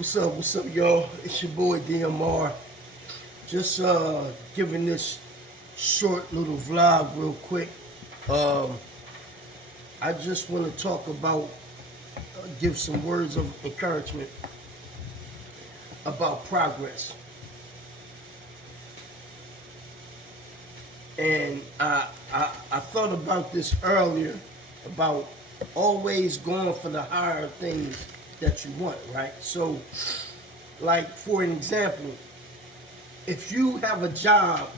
What's up, y'all? It's your boy DMR. Just giving this short little vlog real quick. Um, I just want to talk about, give some words of encouragement about progress. And I thought about this earlier about always going for the higher things that you want, right? So, like for an example, if you have a job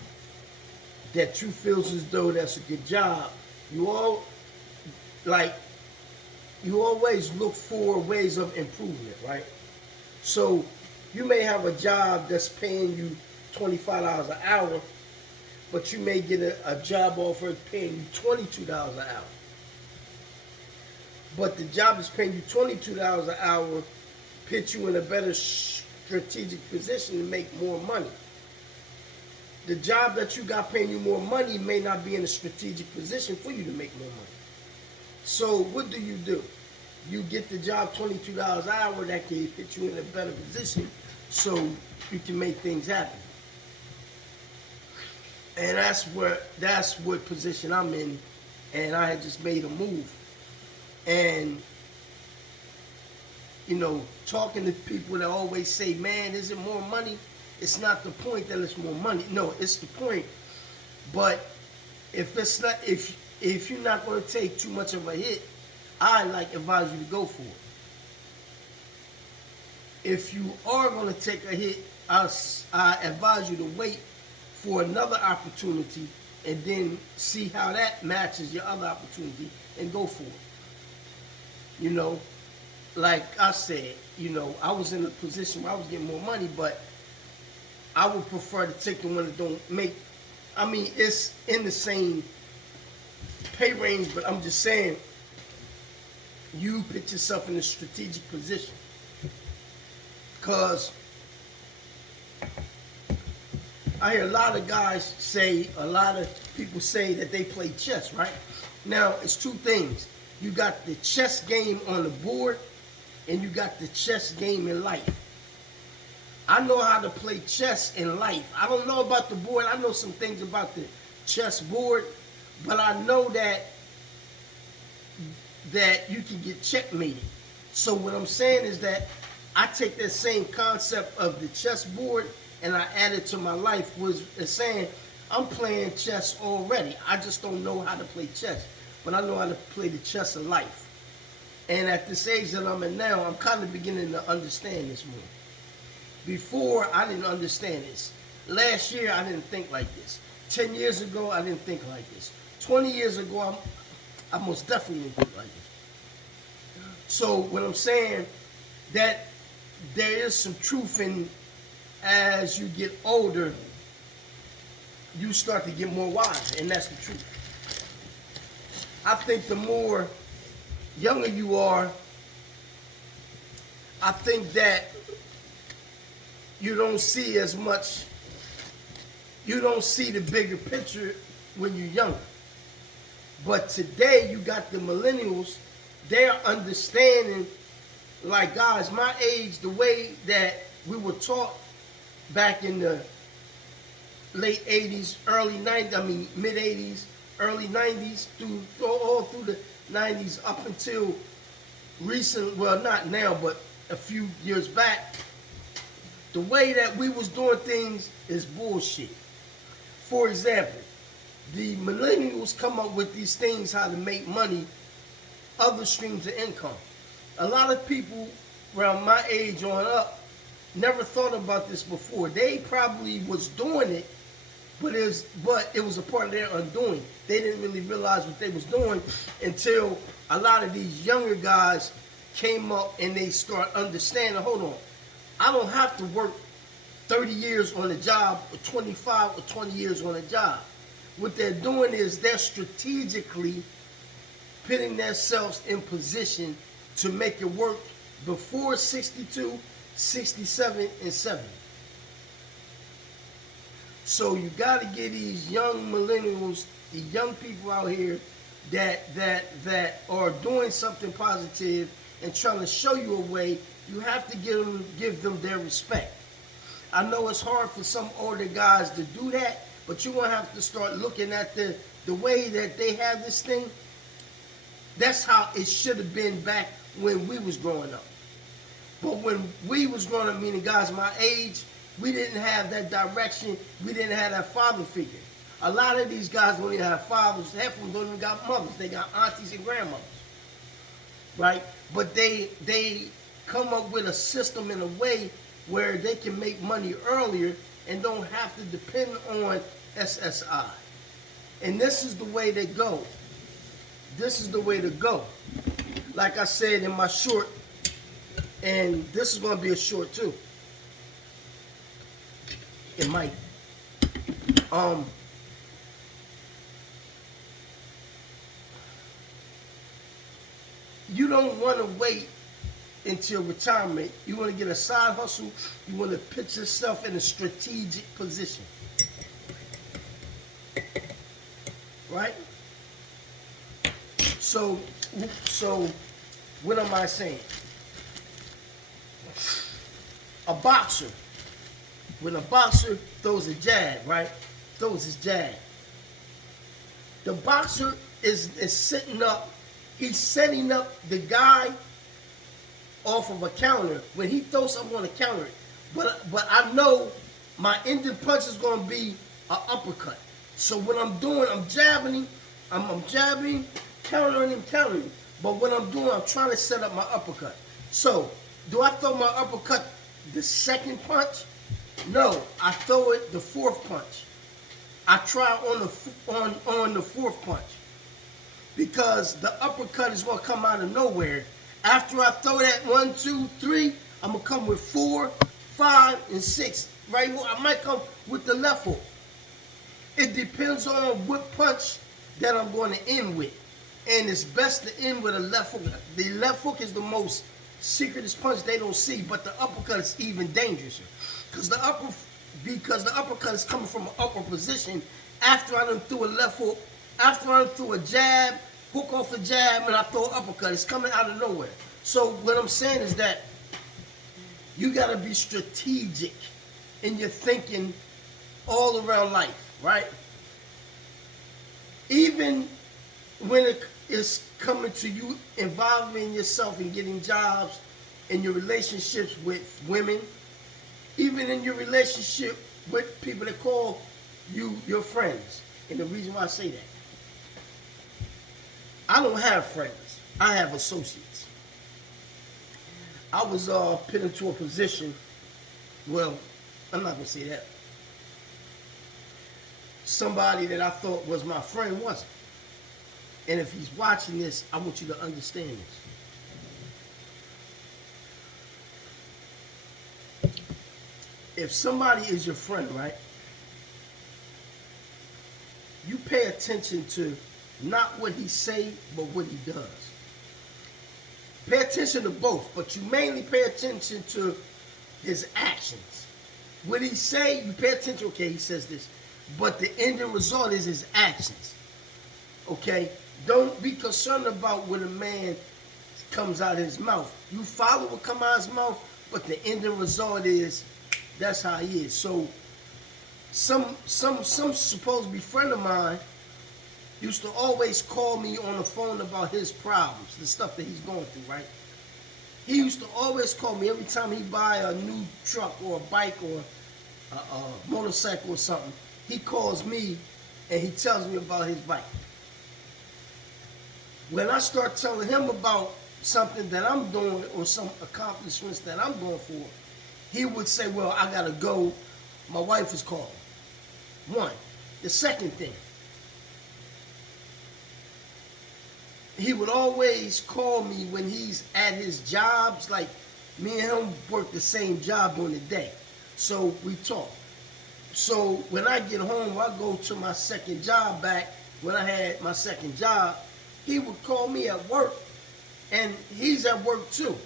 that you feels as though that's a good job, you all like you always look for ways of improvement, right? So you may have a job that's paying you $25 an hour, but you may get a job offer paying you $22 an hour. But the job that's paying you $22 an hour puts you in a better strategic position to make more money. The job that you got paying you more money may not be in a strategic position for you to make more money. So what do? You get the job $22 an hour that can put you in a better position so you can make things happen. And that's what position I'm in, and I had just made a move. And talking to people that always say, man, is it more money? It's not the point that it's more money. No, it's the point. But if you're not going to take too much of a hit, I advise you to go for it. If you are going to take a hit, I advise you to wait for another opportunity and then see how that matches your other opportunity and go for it. Like I said, I was in a position where I was getting more money, but I would prefer to take the one that don't make. I mean, it's in the same pay range, but I'm just saying, you put yourself in a strategic position. Because I hear a lot of people say that they play chess, right? Now, it's two things. You got the chess game on the board, and you got the chess game in life. I know how to play chess in life. I don't know about the board. I know some things about the chess board, but I know that you can get checkmated. So what I'm saying is that I take that same concept of the chess board and I add it to my life, was saying I'm playing chess already. I just don't know how to play chess, but I know how to play the chess of life. And at this age that I'm in now, I'm kind of beginning to understand this more. Before, I didn't understand this. Last year, I didn't think like this. 10 years ago, I didn't think like this. 20 years ago, I most definitely didn't think like this. So what I'm saying, that there is some truth in, as you get older, you start to get more wise, and that's the truth. I think the more younger you are, I think that you don't see as much, you don't see the bigger picture when you're younger. But today, you got the millennials, they're understanding, like guys my age, the way that we were taught back in the late 80s, early 90s, mid 80s, early 90s, all through the 90s up until recent, well, not now, but a few years back. The way that we was doing things is bullshit. For example, the millennials come up with these things, how to make money, other streams of income. A lot of people around my age on up never thought about this before. They probably was doing it, but it was a part of their undoing. They didn't really realize what they was doing until a lot of these younger guys came up and they start understanding, hold on, I don't have to work 30 years on a job or 25 or 20 years on a job. What they're doing is they're strategically putting themselves in position to make it work before 62, 67, and 70. So you got to get these young millennials, the young people out here that are doing something positive and trying to show you a way, you have to give them their respect. I know it's hard for some older guys to do that, but you're going to have to start looking at the way that they have this thing. That's how it should have been back when we was growing up. But when we was growing up, meaning guys my age, we didn't have that direction. We didn't have that father figure. A lot of these guys don't even have fathers. Half of them don't even got mothers. They got aunties and grandmothers, right? But they come up with a system in a way where they can make money earlier and don't have to depend on SSI. And this is the way they go. This is the way to go. Like I said in my short, and this is going to be a short too. It might. You don't want to wait until retirement. You want to get a side hustle. You want to put yourself in a strategic position. Right? So what am I saying? A boxer, when a boxer throws a jab, right? Throws his jab. The boxer is setting up, he's setting up the guy off of a counter. When he throws something on a counter, but I know my ending punch is going to be an uppercut. So what I'm doing, I'm jabbing him, I'm jabbing, countering him, countering. But what I'm doing, I'm trying to set up my uppercut. So, do I throw my uppercut the second punch? No, I throw it the fourth punch. I try on the fourth punch. Because the uppercut is going to come out of nowhere. After I throw that 1, 2, 3, I'm going to come with 4, 5, and 6. Right here, I might come with the left hook. It depends on what punch that I'm going to end with. And it's best to end with a left hook. The left hook is the most secretest punch they don't see, but the uppercut is even dangerouser. Because the uppercut is coming from an upper position after I done threw a left hook, after I done threw a jab, hook off the jab, and I throw an uppercut. It's coming out of nowhere. So what I'm saying is that you got to be strategic in your thinking all around life, right? Even when it is coming to you involving yourself in getting jobs, in your relationships with women, even in your relationship with people that call you your friends. And the reason why I say that, I don't have friends. I have associates. I was put into a position, well, I'm not going to say that. Somebody that I thought was my friend wasn't. And if he's watching this, I want you to understand this. If somebody is your friend, right, you pay attention to not what he say, but what he does. Pay attention to both, but you mainly pay attention to his actions. What he say, you pay attention, okay, he says this, but the ending result is his actions. Okay? Don't be concerned about what a man comes out of his mouth. You follow what comes out of his mouth, but the ending result is that's how he is. So some supposed to be friend of mine used to always call me on the phone about his problems, the stuff that he's going through, right? He used to always call me every time he buy a new truck or a bike or a motorcycle or something. He calls me and he tells me about his bike. When I start telling him about something that I'm doing or some accomplishments that I'm going for, he would say, well, I got to go. My wife is calling. One. The second thing, he would always call me when he's at his jobs. Like, me and him work the same job during the day. So we talk. So when I get home, I go to my second job back. When I had my second job, he would call me at work, and he's at work too.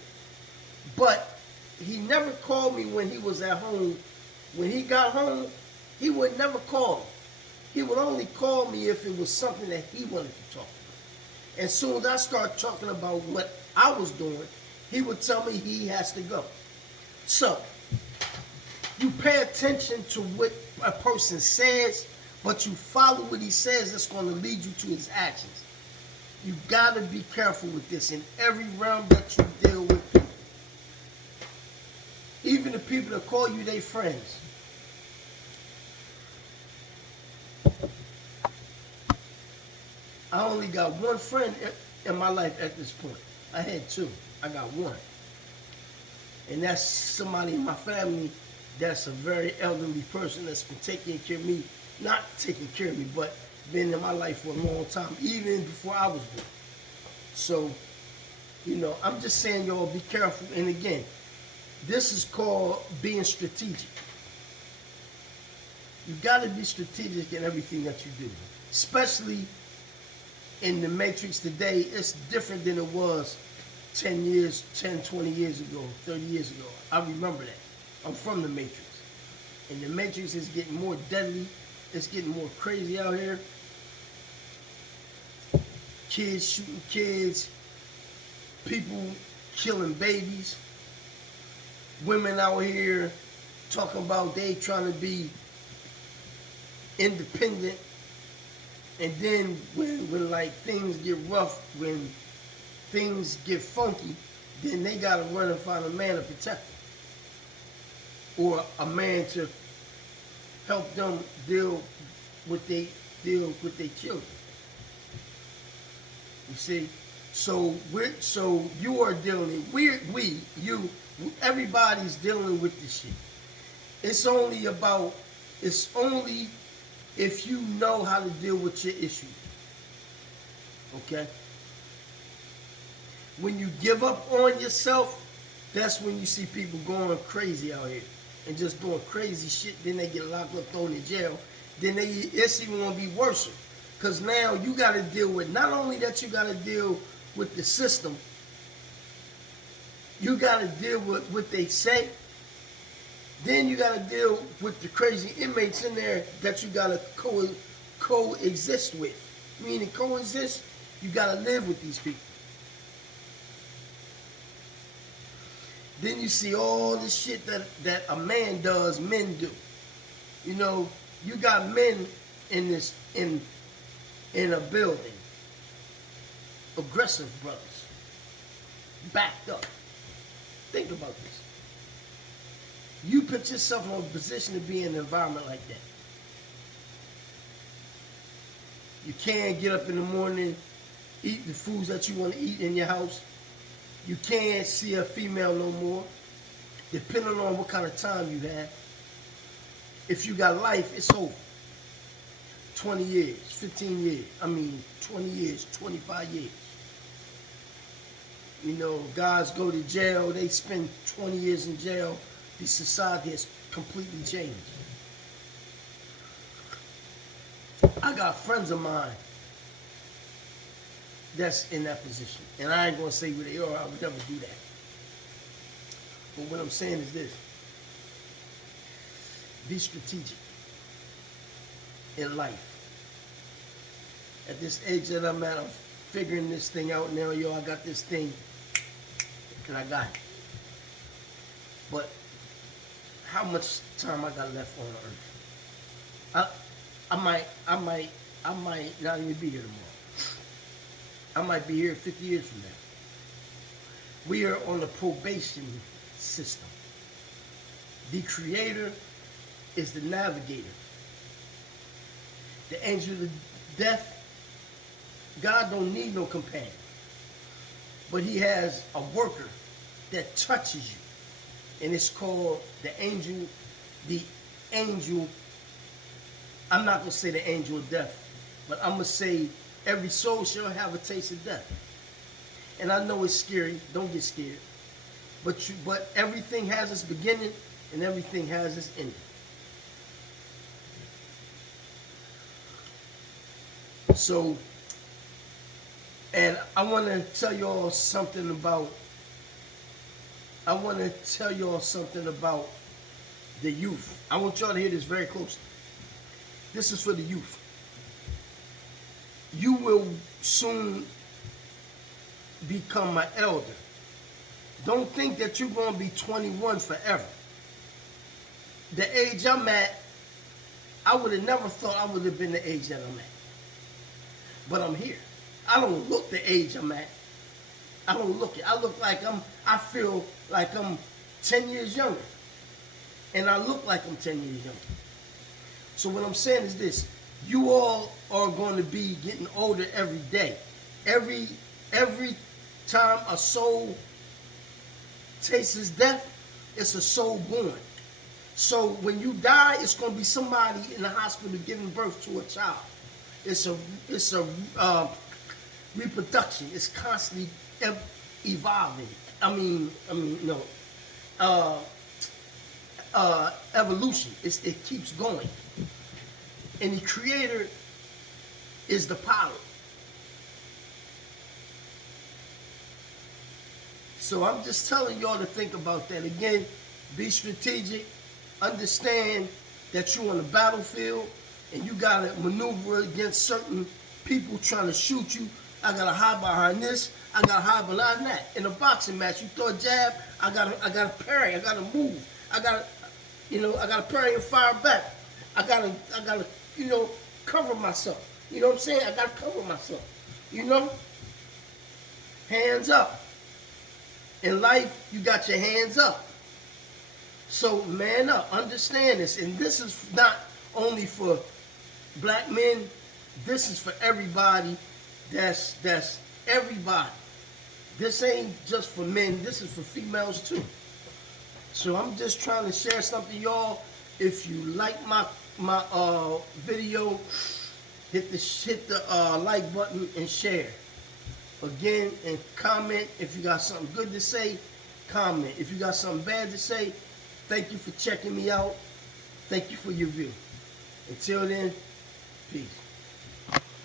But he never called me when he was at home. When he got home, he would never call me. He would only call me if it was something that he wanted to talk about. As soon as I start talking about what I was doing, he would tell me he has to go. So, you pay attention to what a person says, but you follow what he says, that's going to lead you to his actions. You got to be careful with this in every realm that you deal with people. Even the people that call you their friends. I only got one friend in my life at this point. I had two. I got one. And that's somebody in my family that's a very elderly person that's been taking care of me. Not taking care of me, but been in my life for a long time, even before I was born. So, you know, I'm just saying, y'all, be careful. And again, this is called being strategic. You got to be strategic in everything that you do. Especially in the Matrix today, it's different than it was 10 years, 10, 20 years ago, 30 years ago. I remember that. I'm from the Matrix. And the Matrix is getting more deadly. It's getting more crazy out here. Kids shooting kids. People killing babies. Women out here talking about they trying to be independent. And then when like things get rough, when things get funky, then they gotta run and find a man to protect them. Or a man to help them deal with their children. You see? So you are dealing, everybody's dealing with this shit. It's only if you know how to deal with your issues. Okay? When you give up on yourself, that's when you see people going crazy out here and just doing crazy shit. Then they get locked up, thrown in jail. Then it's even gonna be worse. Because now you gotta deal with, not only that you gotta deal with the system, you gotta deal with what they say. Then you gotta deal with the crazy inmates in there that you gotta coexist with. Meaning coexist, you gotta live with these people. Then you see all this shit that a man does, men do. You know, you got men in a building, aggressive brothers, backed up. Think about this. You put yourself in a position to be in an environment like that. You can't get up in the morning, eat the foods that you want to eat in your house. You can't see a female no more, depending on what kind of time you have. If you got life, it's over. 20 years, 15 years, 20 years, 25 years. You know, guys go to jail, they spend 20 years in jail. The society has completely changed. I got friends of mine that's in that position. And I ain't gonna say who they are, I would never do that. But what I'm saying is this. Be strategic in life. At this age that I'm at, I'm figuring this thing out now. Yo, I got this thing, and I got it. But how much time I got left on Earth? I might not even be here tomorrow. I might be here 50 years from now. We are on the probation system. The creator is the navigator. The angel of death, God don't need no companion. But he has a worker that touches you. And it's called the angel, I'm not going to say the angel of death, but I'm going to say every soul shall have a taste of death. And I know it's scary, don't get scared. But everything has its beginning and everything has its ending. So, and I want to tell y'all something about the youth. I want y'all to hear this very closely. This is for the youth. You will soon become an elder. Don't think that you're going to be 21 forever. The age I'm at, I would have never thought I would have been the age that I'm at. But I'm here. I don't look the age I'm at. I don't look it. I look like I feel like I'm 10 years younger. And I look like I'm 10 years younger. So what I'm saying is this. You all are going to be getting older every day. Every time a soul tastes death, it's a soul born. So when you die, it's going to be somebody in the hospital giving birth to a child. It's a reproduction. It's constantly evolving. Evolution. It keeps going. And the creator is the pilot. So I'm just telling y'all to think about that. Again, be strategic. Understand that you're on the battlefield and you got to maneuver against certain people trying to shoot you. I got to hide behind this. I got to hide behind that. In a boxing match, you throw a jab, I got to parry. I got to move. I got to parry and fire back. I got to cover myself. You know what I'm saying? I got to cover myself. Hands up. In life, you got your hands up. So man up, understand this. And this is not only for black men, this is for everybody. That's everybody. This ain't just for men, this is for females too. So I'm just trying to share something, y'all. If you like my video, hit the like button and share. Again, and comment. If you got something good to say, comment. If you got something bad to say, thank you for checking me out. Thank you for your view. Until then, peace.